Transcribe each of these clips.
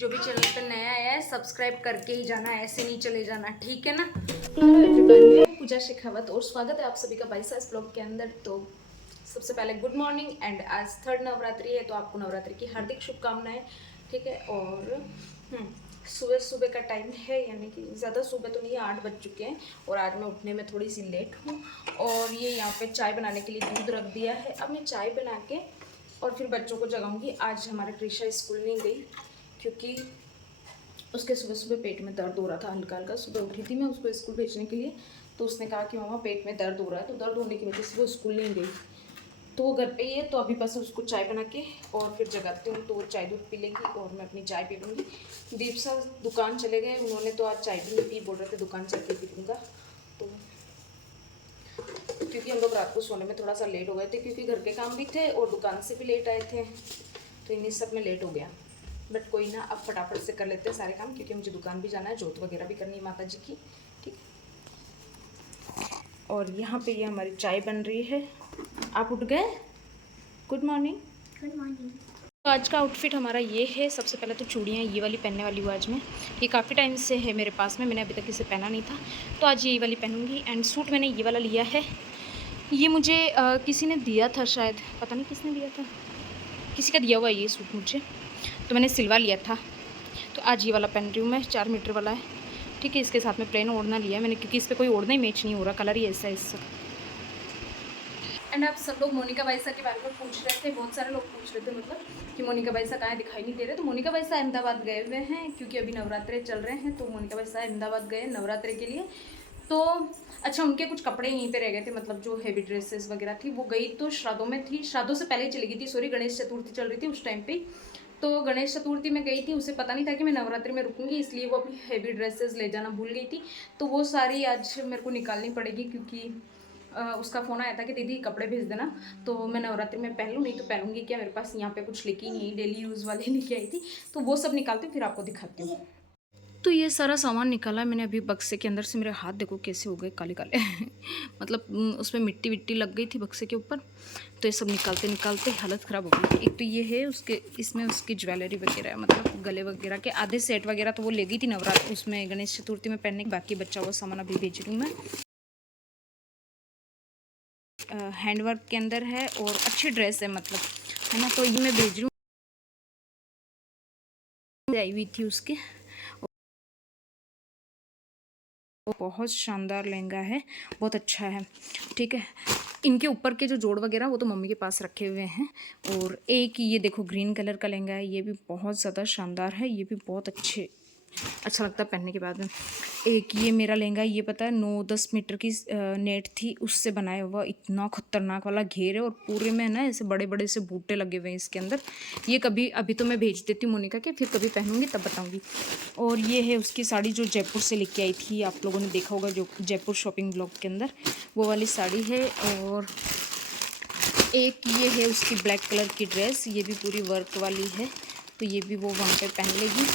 जो भी चैनल पे नया आया है सब्सक्राइब करके ही जाना, ऐसे नहीं चले जाना, ठीक है ना। हेलो एवरीवन, मैं पूजा शेखावत और स्वागत है आप सभी का बाईसा इस ब्लॉग के अंदर। तो सबसे पहले गुड मॉर्निंग एंड आज थर्ड नवरात्रि है तो आपको नवरात्रि की हार्दिक शुभकामनाएं, ठीक है। और सुबह सुबह का टाइम है, यानी कि ज़्यादा सुबह तो नहीं है, 8 बज चुके हैं और आज मैं उठने में थोड़ी सी लेट हूँ। और ये यहाँ पे चाय बनाने के लिए दूध रख दिया है। अब मैं चाय बना के और फिर बच्चों को जगाऊंगी। आज हमारा कृषा स्कूल नहीं गई क्योंकि उसके सुबह सुबह पेट में दर्द हो रहा था, हल्का हल्का। सुबह उठी थी मैं उसको स्कूल भेजने के लिए, तो उसने कहा कि मामा पेट में दर्द हो रहा है, तो दर्द होने की वजह से वो स्कूल नहीं गई। तो वो घर पे ही है, तो अभी बस उसको चाय बना के और फिर जगाती हूँ, तो वो चाय दूध पी लेगी और मैं अपनी चाय पी लूँगी। दीप सा दुकान चले गए, उन्होंने तो आज चाय भी नहीं पी, बोल रहे थे दुकान चल के पी लूँगा। तो क्योंकि हम लोग रात को सोने में थोड़ा सा लेट हो गए थे, क्योंकि घर के काम भी थे और दुकान से भी लेट आए थे, तो इन्हीं सब में लेट हो गया। बट कोई ना, अब फटाफट से कर लेते हैं सारे काम, क्योंकि मुझे दुकान भी जाना है, जोत वगैरह भी करनी है माता जी की, ठीक। और यहाँ पे ये हमारी चाय बन रही है। आप उठ गए? Good morning. Good morning. तो आज का आउटफिट हमारा ये है। सबसे पहले तो चूड़ियाँ ये वाली पहनने वाली हूँ आज मैं। ये काफ़ी टाइम से है मेरे पास में, मैंने अभी तक इसे पहना नहीं था, तो आज ये वाली पहनूंगी। एंड सूट मैंने ये वाला लिया है, ये मुझे किसी ने दिया था, शायद पता नहीं किसने दिया था, किसी का दिया हुआ है ये सूट मुझे, तो मैंने सिलवा लिया था। तो आज ये वाला पहन रही हूँ मैं, 4 मीटर वाला है, ठीक है। इसके साथ में प्लेन ओढ़ना लिया है मैंने, क्योंकि इस पर कोई ओढ़ना ही मैच नहीं हो रहा, कलर ही ऐसा है इसका। एंड आप सब लोग मोनिका बाईसा के बारे में पूछ रहे थे, बहुत सारे लोग पूछ रहे थे मतलब कि मोनिका बाईसा कहाँ दिखाई नहीं दे रहे। तो मोनिका बाईसा अहमदाबाद गए हुए हैं, क्योंकि अभी नवरात्रे चल रहे हैं, तो मोनिका बाईसा अहमदाबाद गए नवरात्रे के लिए। तो अच्छा, उनके कुछ कपड़े यहीं पे रह गए थे, मतलब जो हैवी ड्रेसेस वगैरह थी, वो गई तो श्राद्धों में थी, श्राद्धों से पहले ही चली गई थी, सॉरी, गणेश चतुर्थी चल रही थी उस टाइम पे। तो गणेश चतुर्थी में गई थी, उसे पता नहीं था कि मैं नवरात्रि में रुकूंगी, इसलिए वो अपनी हैवी ड्रेसेस ले जाना भूल गई थी। तो वो सारी आज मेरे को निकालनी पड़ेगी, क्योंकि उसका फ़ोन आया था कि दीदी कपड़े भेज देना। तो मैं नवरात्रि में पहन लूँ, नहीं तो पहनूंगी क्या, मेरे पास यहाँ पे कुछ लेके नहीं, डेली यूज़ वाले लेके आई थी। तो वो सब निकालती हूँ, फिर आपको दिखाती हूँ। तो ये सारा सामान निकाला मैंने अभी बक्से के अंदर से। मेरे हाथ देखो कैसे हो गए काले काले मतलब उसमें मिट्टी विट्टी लग गई थी बक्से के ऊपर, तो ये सब निकालते निकालते हालत ख़राब हो गई थी। एक तो ये है उसके, इसमें उसकी ज्वेलरी वगैरह, मतलब गले वगैरह के आधे सेट वगैरह तो वो ले गई थी नवरात्र उसमें गणेश चतुर्थी में पहनने के, बाकी बच्चा हुआ सामान अभी भेज रही हूँ मैं। हैंडवर्क के अंदर है और अच्छी ड्रेस है, मतलब है ना, तो ये मैं भेज रही हूँ। आई हुई थी उसके, बहुत शानदार लहंगा है, बहुत अच्छा है, ठीक है। इनके ऊपर के जो जोड़ वगैरह वो तो मम्मी के पास रखे हुए हैं। और एक ये देखो ग्रीन कलर का लहंगा है, ये भी बहुत ज़्यादा शानदार है, ये भी बहुत अच्छा लगता है पहनने के बाद में। एक ये मेरा लहंगा, ये पता है 9-10 मीटर की नेट थी, उससे बनाया हुआ, इतना खतरनाक वाला घेर है और पूरे में ना ऐसे बड़े बड़े से बूटे लगे हुए हैं इसके अंदर। ये कभी, अभी तो मैं भेज देती हूँ मोनिका के, फिर कभी पहनूंगी तब बताऊंगी। और ये है उसकी साड़ी जो जयपुर से लेके आई थी, आप लोगों ने देखा होगा जो जयपुर शॉपिंग ब्लॉग के अंदर, वो वाली साड़ी है। और एक ये है उसकी ब्लैक कलर की ड्रेस, ये भी पूरी वर्क वाली है, तो ये भी वो वहाँ पे पहन लेगी।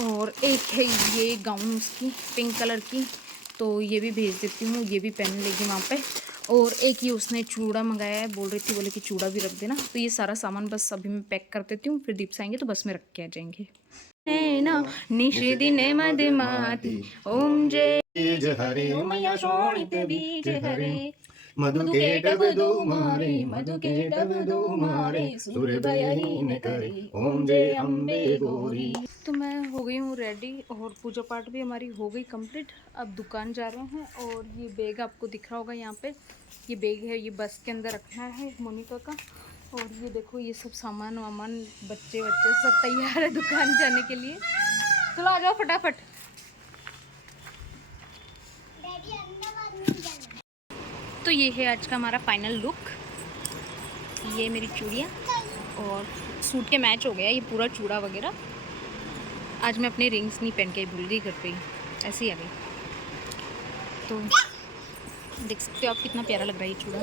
और एक है ये गाउन उसकी पिंक कलर की, तो ये भी भेज देती हूँ, ये भी पहन लेगी वहाँ पे। और एक ये उसने चूड़ा मंगाया है, बोल रही थी, बोले कि चूड़ा भी रख देना। तो ये सारा सामान बस अभी मैं पैक कर देती हूँ, फिर दीप से आएंगे तो बस में रख के आ जाएंगे। निषेदिने मदमाति ओम जय हरे मैया शोणित बीज हरे मधुकेटव दो मारे मधुकेटव दो मारे सुर भयहीन करे ओम जय अम्बे गौरी। तो मैं हो गई हूँ रेडी और पूजा पाठ भी हमारी हो गई कंप्लीट। अब दुकान जा रहे हैं। और ये बैग आपको दिख रहा होगा यहाँ पे, ये बैग है, ये बस के अंदर रखना है मोनिका का। और ये देखो ये सब सामान वामान, बच्चे बच्चे सब तैयार है दुकान जाने के लिए। चलो आ जाओ फटाफट। तो ये है आज का हमारा फाइनल लुक। ये मेरी चूड़ियाँ और सूट के मैच हो गया ये पूरा चूड़ा वगैरह। आज मैं अपने रिंग्स नहीं पहन के भूल गई घर पे ही, ऐसे ही आ गई। तो देख सकते हो आप कितना प्यारा लग रहा है ये चूड़ा।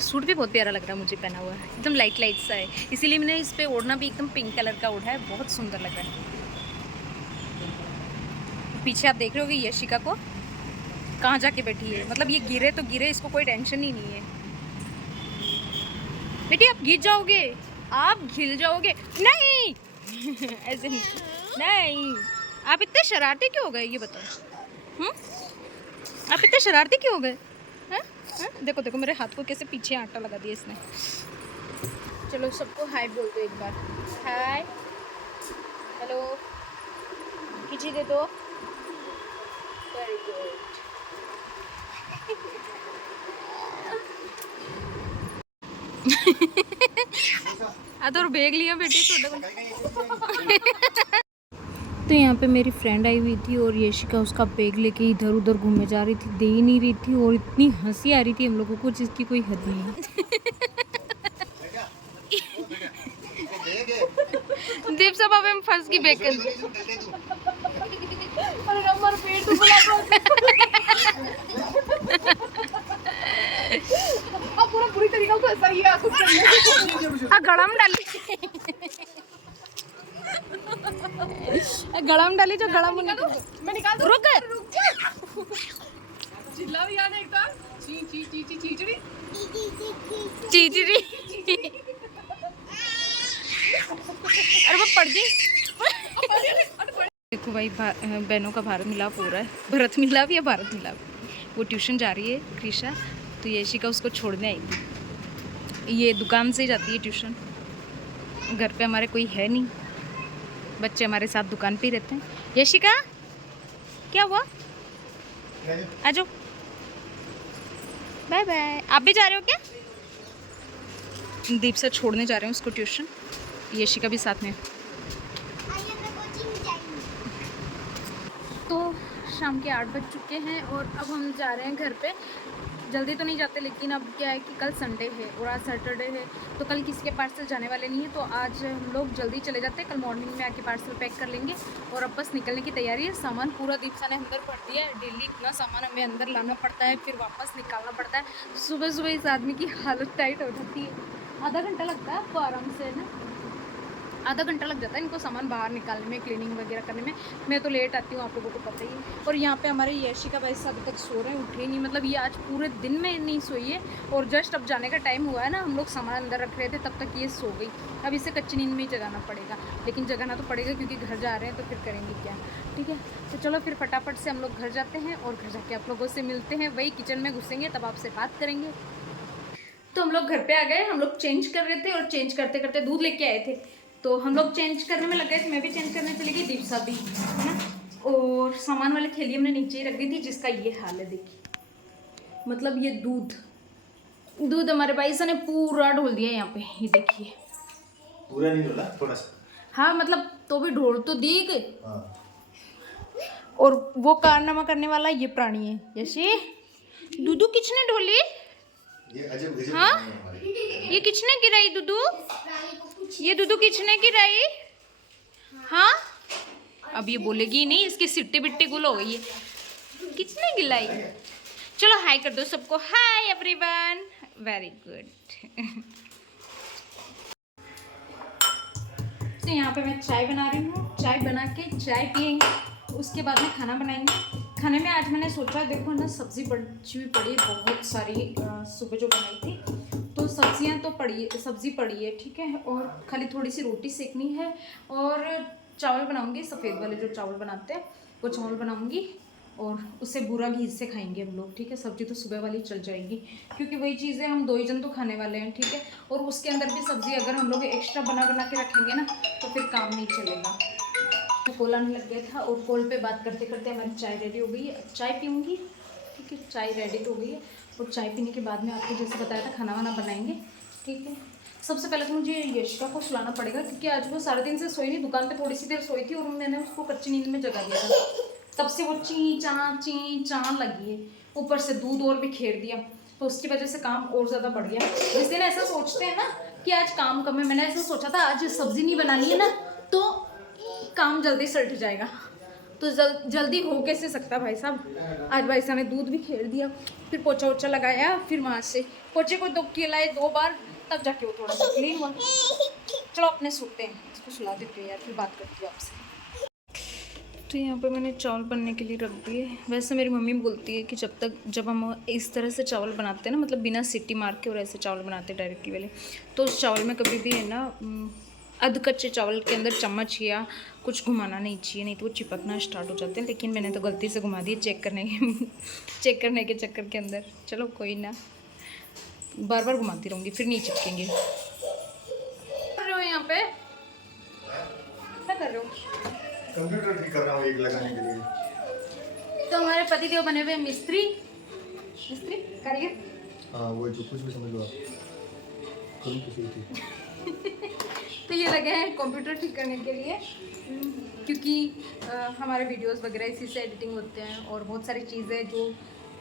सूट भी बहुत प्यारा लग रहा है मुझे पहना हुआ है, एकदम लाइट लाइट सा है, इसीलिए मैंने इस पर ओढ़ना भी एकदम पिंक कलर का ओढ़ा है, बहुत सुंदर लग रहा है। पीछे आप देख रहे होगे यशिका को कहाँ जाके बैठी है, मतलब ये गिरे तो गिरे, इसको कोई टेंशन ही नहीं है। बेटी आप गिर जाओगे, आप गिर जाओगे। नहीं ऐसे नहीं। आप इतने शरारती क्यों हो गए ये बताओ। आप इतने शरारती क्यों हो गए हैं? देखो देखो मेरे हाथ को कैसे पीछे आटा लगा दिया इसने। चलो सबको हाय बोल दो एक बार। हाय हेलो खींची दे दो। Very good. तो बैग लिया बेटी छोटा। तो यहाँ पे मेरी फ्रेंड आई हुई थी और यशिका उसका बैग लेके इधर उधर घूमने जा रही थी, दे ही नहीं रही थी और इतनी हंसी आ रही थी हम लोगों को जिसकी कोई हद नहीं। दीप सब अब हम फंस की बैग कर। पूरा पूरी तरीका से सही है। गड़म डाली गड़म डाली जो गड़म मैं निकाल दूं। रुक चिल्ला भी याद है एक बार। ची ची ची ची चीचड़ी चीचड़ी। अरे वो पड़ गई। देखो भाई बहनों का भारत मिलाप हो रहा है। भरत मिलाप या भारत मिलाप। वो ट्यूशन जा रही है कृषा, तो यशिका उसको छोड़ने आएगी। ये दुकान से जाती है ट्यूशन, घर पे हमारे कोई है नहीं, बच्चे हमारे साथ दुकान पे ही रहते हैं। यशिका क्या हुआ? आ जाओ। Bye bye. आप भी जा रहे हो क्या? दीप से छोड़ने जा रहे हैं उसको ट्यूशन, यशिका भी साथ में। तो शाम के 8 बज चुके हैं और अब हम जा रहे हैं घर पे। जल्दी तो नहीं जाते, लेकिन अब क्या है कि कल संडे है और आज सैटरडे है, तो कल किसी के पार्सल जाने वाले नहीं है, तो आज हम लोग जल्दी चले जाते हैं। कल मॉर्निंग में आके पार्सल पैक कर लेंगे और अब बस निकलने की तैयारी है। सामान पूरा दीपसा ने अंदर भर दिया है। डेली इतना सामान हमें अंदर लाना पड़ता है, फिर वापस निकालना पड़ता है। सुबह सुबह इस आदमी की हालत टाइट हो जाती है। आधा घंटा लगता है आपको आराम से ना, आधा घंटा लग जाता है इनको सामान बाहर निकालने में, क्लीनिंग वगैरह करने में। मैं तो लेट आती हूँ, आप लोगों को पता ही है। और यहाँ पे हमारे यशिका भाई अभी तक सो रहे हैं, उठे नहीं, मतलब ये आज पूरे दिन में नहीं सोई है। और जस्ट अब जाने का टाइम हुआ है ना, हम लोग सामान अंदर रख रहे थे, तब तक ये सो गई। अब इसे कच्ची नींद में ही जगाना पड़ेगा, लेकिन जगाना तो पड़ेगा क्योंकि घर जा रहे हैं, तो फिर करेंगे क्या। ठीक है, तो चलो फिर फटाफट से हम लोग घर जाते हैं और घर जाके आप लोगों से मिलते हैं। वही किचन में घुसेंगे तब आपसे बात करेंगे। तो हम लोग घर पे आ गए। हम लोग चेंज कर रहे थे और चेंज करते करते दूध लेके आए थे, तो हम लोग चेंज करने में लग गए थे। मैं भी चेंज करने चली गई, दीपसा भी, है ना। और सामान वाली थैली हमने नीचे ही रख दी थी, जिसका ये हाल है देखिए। मतलब ये दूध हमारे भाई साहब ने पूरा ढोल दिया यहाँ पे, ये देखिए। पूरा नहीं ढोला, थोड़ा सा। हाँ मतलब तो भी ढोल तो दी गई। और वो कारनामा करने वाला ये प्राणी है यशी। दूधू किसने ढोली? ये अजब गजब। हाँ ये किसने गिराई दूधू? ये दूधू किसने गिराई? हाँ अब ये बोलेगी नहीं, इसकी सिट्टी बिट्टी गुल हो गई है। किसने गिलाई? चलो हाय कर दो सबको। Hi everyone, very good. तो यहाँ पे मैं चाय बना रही हूँ। चाय बना के चाय पियेंगे, उसके बाद में खाना बनाएंगे। खाने में आज मैंने सोचा देखो ना, सब्जी बची हुई पड़ी है बहुत सारी, सुबह जो बनाई थी, तो सब्जियां तो पड़ी है, सब्जी पड़ी है, ठीक है। और खाली थोड़ी सी रोटी सेकनी है और चावल बनाऊंगी, सफ़ेद वाले जो चावल बनाते हैं वो चावल बनाऊंगी और उससे बुरा घी से खाएंगे हम लोग, ठीक है। सब्जी तो सुबह वाली चल जाएगी क्योंकि वही चीज़ें हम 2 ही जन तो खाने वाले हैं, ठीक है। और उसके अंदर भी सब्जी अगर हम लोग एक्स्ट्रा बना के रखेंगे ना तो फिर काम नहीं चलेगा। तो कॉल आने लग गया था और कॉल पे बात करते करते हमारी चाय रेडी हो गई है। चाय पीऊँगी, ठीक है। चाय रेडी तो हो गई है और चाय पीने के बाद में आपको जैसे बताया था खाना वाना बनाएंगे, ठीक है। सबसे पहले तो मुझे यशिका को सुलाना पड़ेगा क्योंकि आज वो 3:30 से सोई नहीं, दुकान पे थोड़ी सी देर सोई थी और मैंने उसको कच्ची नींद में जगा दिया था। तब से वो ची चाँ लगी है, ऊपर से दूध और भी खेर दिया, तो उसकी वजह से काम और ज़्यादा बढ़ गया। जिस दिन ऐसा सोचते हैं ना कि आज काम कम है, मैंने ऐसा सोचा था आज सब्ज़ी नहीं बनानी है ना तो काम जल्दी सट जाएगा, तो जल्दी हो कैसे सकता भाई साहब। आज भाई साहब ने दूध भी खेर दिया, फिर पोछा वोछा लगाया, फिर वहाँ से पोछे को दो खिलाए 2 बार, तब जाके वो थोड़ा सा क्लीन हुआ। चलो अपने सोते हैं, इसको सुला देते हैं यार, फिर बात करती हूँ आपसे। तो यहाँ पे मैंने चावल बनने के लिए रख दिए। वैसे मेरी मम्मी बोलती है कि जब हम इस तरह से चावल बनाते हैं ना, मतलब बिना सीटी मार के और ऐसे चावल बनाते हैं डायरेक्टली वाले, तो उस चावल में कभी भी है ना अध कच्चे चावल के अंदर चम्मच या कुछ घुमाना नहीं चाहिए, नहीं तो वो चिपकना स्टार्ट हो जाते हैं। लेकिन मैंने तो गलती से घुमा दी चेक करने के चक्कर के अंदर। चलो कोई ना, बार बार घुमाती रहूँगी फिर नहीं चिपकेंगे। कर रहे हो यहाँ पे, क्या कर रहे हो? कंप्यूटर ठीक कर रहा हूँ एक लगाने के लिए। तो हमारे पतिदेव बने हुए मिस्त्री कारीगर। हाँ वो जो कुछ भी समझ लो आप, करूँ किसी की। तो ये लगे हैं कंप्यूटर ठीक करने के लिए, क्योंकि हमारे वीडियोस वगैरह इसी से एडिटिंग होते हैं और बहुत सारी चीज़ें जो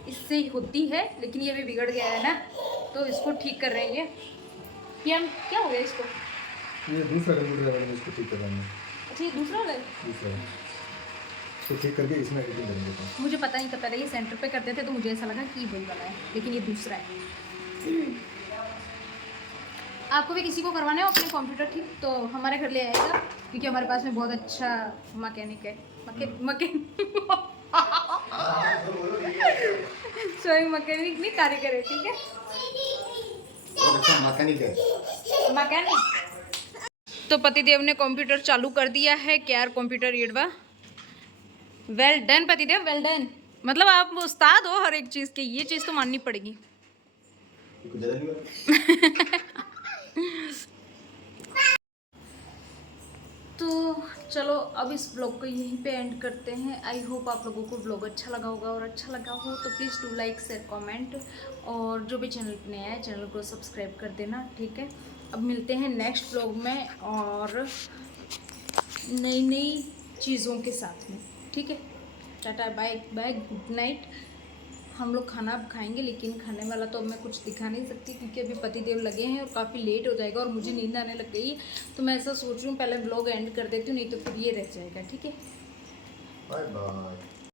इससे ही होती है। लेकिन ये भी बिगड़ गया है ना, तो इसको ठीक कर रहे हैं ये हम क्या हो गया इसको? ये दूसरा कंप्यूटर है, इसको ठीक कर रहा हूँ। अच्छा ये दूसरा वाला है? दूसरा इसको ठीक करके इसमें एडिटिंग करेंगे। मुझे पता नहीं था, पहले ये सेंटर पे करते थे तो मुझे ऐसा लगा कि वही वाला है, लेकिन ये दूसरा है। आपको भी किसी को करवाना है अपने कंप्यूटर ठीक, तो हमारे घर ले आएगा, क्योंकि हमारे पास में बहुत अच्छा मैकेनिक है। सॉरी मैकेनिक नहीं, कारीगर है, ठीक है। मैकेनिक है, मैकेनिक। तो पतिदेव ने कंप्यूटर चालू कर दिया है। केयर कंप्यूटर येडवा। वेल डन पतिदेव, वेल डन। मतलब आप उस्ताद हो हर एक चीज़ के, ये चीज़ तो माननी पड़ेगी। तो चलो अब इस ब्लॉग को यहीं पे एंड करते हैं। आई होप आप लोगों को ब्लॉग अच्छा लगा होगा, और अच्छा लगा हो तो please do like share comment, और जो भी चैनल पे नया है चैनल को सब्सक्राइब कर देना, ठीक है। अब मिलते हैं नेक्स्ट ब्लॉग में और नई चीज़ों के साथ में, ठीक है। Tata bye bye, good night. हम लोग खाना अब खाएंगे, लेकिन खाने वाला तो अब मैं कुछ दिखा नहीं सकती, क्योंकि अभी पतिदेव लगे हैं और काफ़ी लेट हो जाएगा और मुझे नींद आने लग गई। तो मैं ऐसा सोच रही हूँ पहले व्लॉग एंड कर देती हूँ, नहीं तो फिर ये रह जाएगा, ठीक है। Bye bye.